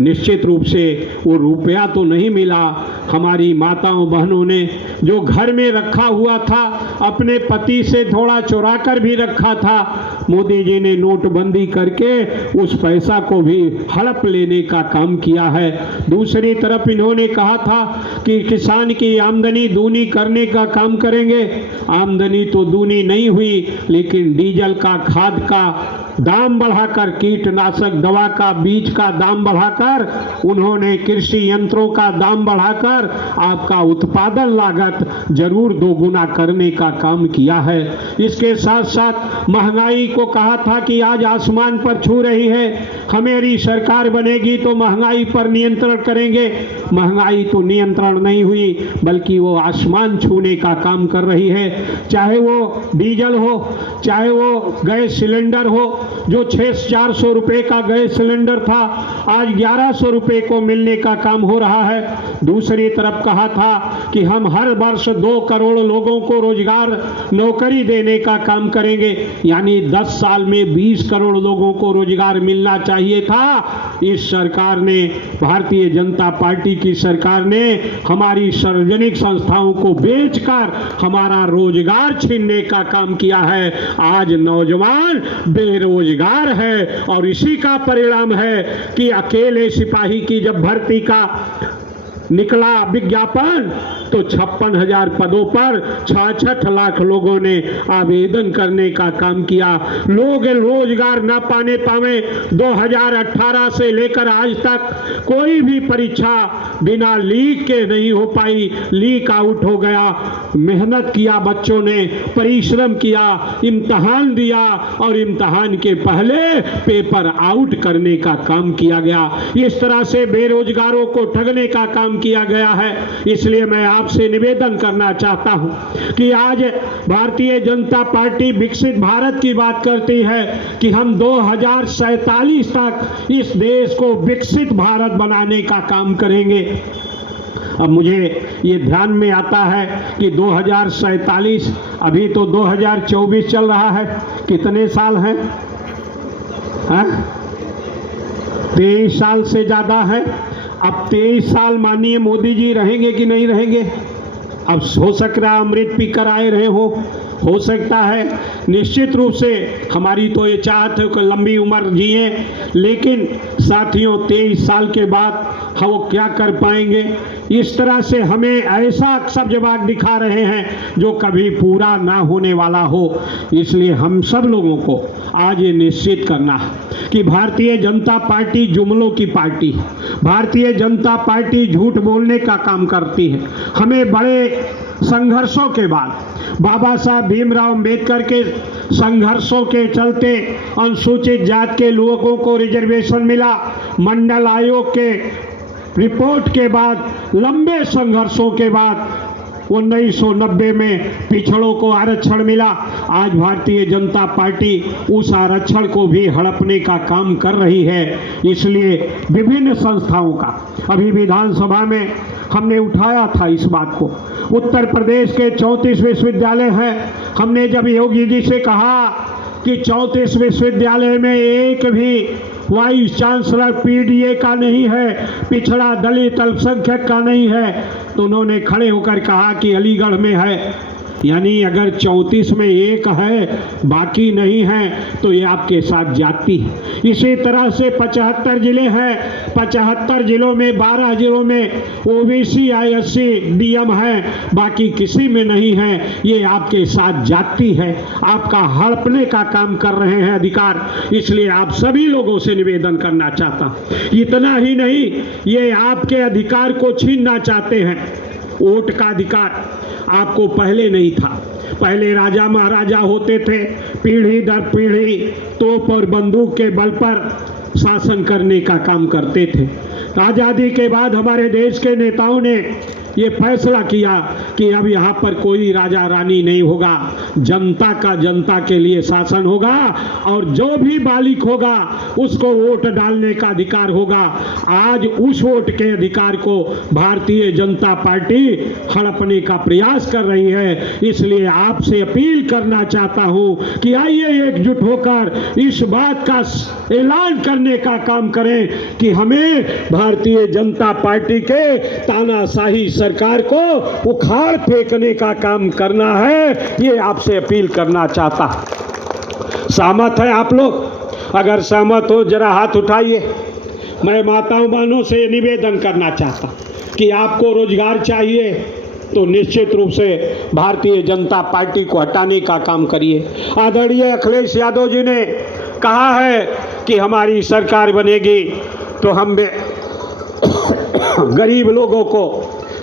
निश्चित रूप से वो रुपया तो नहीं मिला। हमारी माताओं बहनों ने जो घर में रखा हुआ था, अपने पति से थोड़ा चुरा कर भी रखा था, मोदी जी ने नोटबंदी करके उस पैसा को भी हड़प लेने का काम किया है। दूसरी तरफ इन्होंने कहा था कि किसान की आमदनी दूनी करने का काम करेंगे। आमदनी तो दूनी नहीं हुई, लेकिन डीजल का, खाद का दाम बढ़ाकर, कीटनाशक दवा का, बीज का दाम बढ़ाकर, उन्होंने कृषि यंत्रों का दाम बढ़ाकर आपका उत्पादन लागत जरूर दोगुना करने का काम किया है। इसके साथ साथ महंगाई को कहा था कि आज आसमान पर छू रही है, हमारी सरकार बनेगी तो महंगाई पर नियंत्रण करेंगे। महंगाई तो नियंत्रण नहीं हुई, बल्कि वो आसमान छूने का काम कर रही है। चाहे वो डीजल हो, चाहे वो गैस सिलेंडर हो, जो 400 रुपए का गैस सिलेंडर था आज 1100 रुपए को मिलने का काम हो रहा है। दूसरी तरफ कहा था कि हम हर वर्ष 2 करोड़ लोगों को रोजगार, नौकरी देने का काम करेंगे, यानी 10 साल में 20 करोड़ लोगों को रोजगार मिलना चाहिए था। इस सरकार ने, भारतीय जनता पार्टी की सरकार ने हमारी सार्वजनिक संस्थाओं को बेचकर हमारा रोजगार छीनने का काम किया है। आज नौजवान बेरोजगार है और इसी का परिणाम है कि अकेले सिपाही की जब भर्ती का निकला विज्ञापन तो 56,000 पदों पर 66 लाख लोगों ने आवेदन करने का काम किया। लोग रोजगार न पाने पावे। 2018 से लेकर आज तक कोई भी परीक्षा बिना लीक के नहीं हो पाई, लीक आउट हो गया। मेहनत किया बच्चों ने, परिश्रम किया, इम्तहान दिया और इम्तहान के पहले पेपर आउट करने का काम किया गया। इस तरह से बेरोजगारों को ठगने का काम किया गया है। इसलिए मैं आपसे निवेदन करना चाहता हूं कि आज भारतीय जनता पार्टी विकसित भारत की बात करती है कि हम 2047 तक इस देश को विकसित भारत बनाने का काम करेंगे। अब मुझे ये ध्यान में आता है कि 2047, अभी तो 2024 चल रहा है, कितने साल हैं? 23 साल से ज्यादा है। अब 23 साल माननीय मोदी जी रहेंगे कि नहीं रहेंगे? अब हो सकता है अमृत पीकर आए रहे हो सकता है। निश्चित रूप से हमारी तो ये चाहत है कि लंबी उम्र जिए, लेकिन साथियों 23 साल के बाद हम वो क्या कर पाएंगे? इस तरह से हमें ऐसा सब्जबाग दिखा रहे हैं जो कभी पूरा ना होने वाला हो। इसलिए हम सब लोगों को आज ये निश्चित करना है कि भारतीय जनता पार्टी जुमलों की पार्टी है। भारतीय जनता पार्टी झूठ बोलने का काम करती है। हमें बड़े संघर्षों के बाद, बाबा साहब भीमराव अंबेडकर के संघर्षों के चलते अनुसूचित जाति के लोगों को रिजर्वेशन मिला। मंडल आयोग के रिपोर्ट के बाद, लंबे संघर्षों के बाद 1990 में पिछड़ों को आरक्षण मिला। आज भारतीय जनता पार्टी उस आरक्षण को भी हड़पने का काम कर रही है। इसलिए विभिन्न संस्थाओं का, अभी विधानसभा में हमने उठाया था इस बात को। उत्तर प्रदेश के 34 विश्वविद्यालय हैं। हमने जब योगी जी से कहा कि 34 विश्वविद्यालय में एक भी वाइस चांसलर पीडीए का नहीं है, पिछड़ा दलित अल्पसंख्यक का नहीं है, तो उन्होंने खड़े होकर कहा कि अलीगढ़ में है। यानी अगर 34 में एक है, बाकी नहीं है, तो ये आपके साथ जाती है। इसी तरह से 75 जिले हैं। 75 जिलों में 12 जिलों में ओबीसी आईएससी डीएम है, बाकी किसी में नहीं है। ये आपके साथ जाती है, आपका हड़पने का काम कर रहे हैं अधिकार। इसलिए आप सभी लोगों से निवेदन करना चाहता हूं। इतना ही नहीं, ये आपके अधिकार को छीनना चाहते हैं। वोट का अधिकार आपको पहले नहीं था। पहले राजा महाराजा होते थे, पीढ़ी दर पीढ़ी तोप और बंदूक के बल पर शासन करने का काम करते थे। आज़ादी के बाद हमारे देश के नेताओं ने ये फैसला किया कि अब यहाँ पर कोई राजा रानी नहीं होगा, जनता का जनता के लिए शासन होगा और जो भी बालिक होगा उसको वोट डालने का अधिकार होगा। आज उस वोट के अधिकार को भारतीय जनता पार्टी हड़पने का प्रयास कर रही है। इसलिए आपसे अपील करना चाहता हूं कि आइए एकजुट होकर इस बात का ऐलान करने का काम करें कि हमें भारतीय जनता पार्टी के तानाशाही सरकार को उखाड़ फेंकने का काम करना है। ये आपसे अपील करना चाहता। सहमत है आप लोग? अगर सहमत हो जरा हाथ उठाइए। मैं माताओं बहनों से निवेदन करना चाहता कि आपको रोजगार चाहिए तो निश्चित रूप से भारतीय जनता पार्टी को हटाने का काम करिए। आदरणीय अखिलेश यादव जी ने कहा है कि हमारी सरकार बनेगी तो हम गरीब लोगों को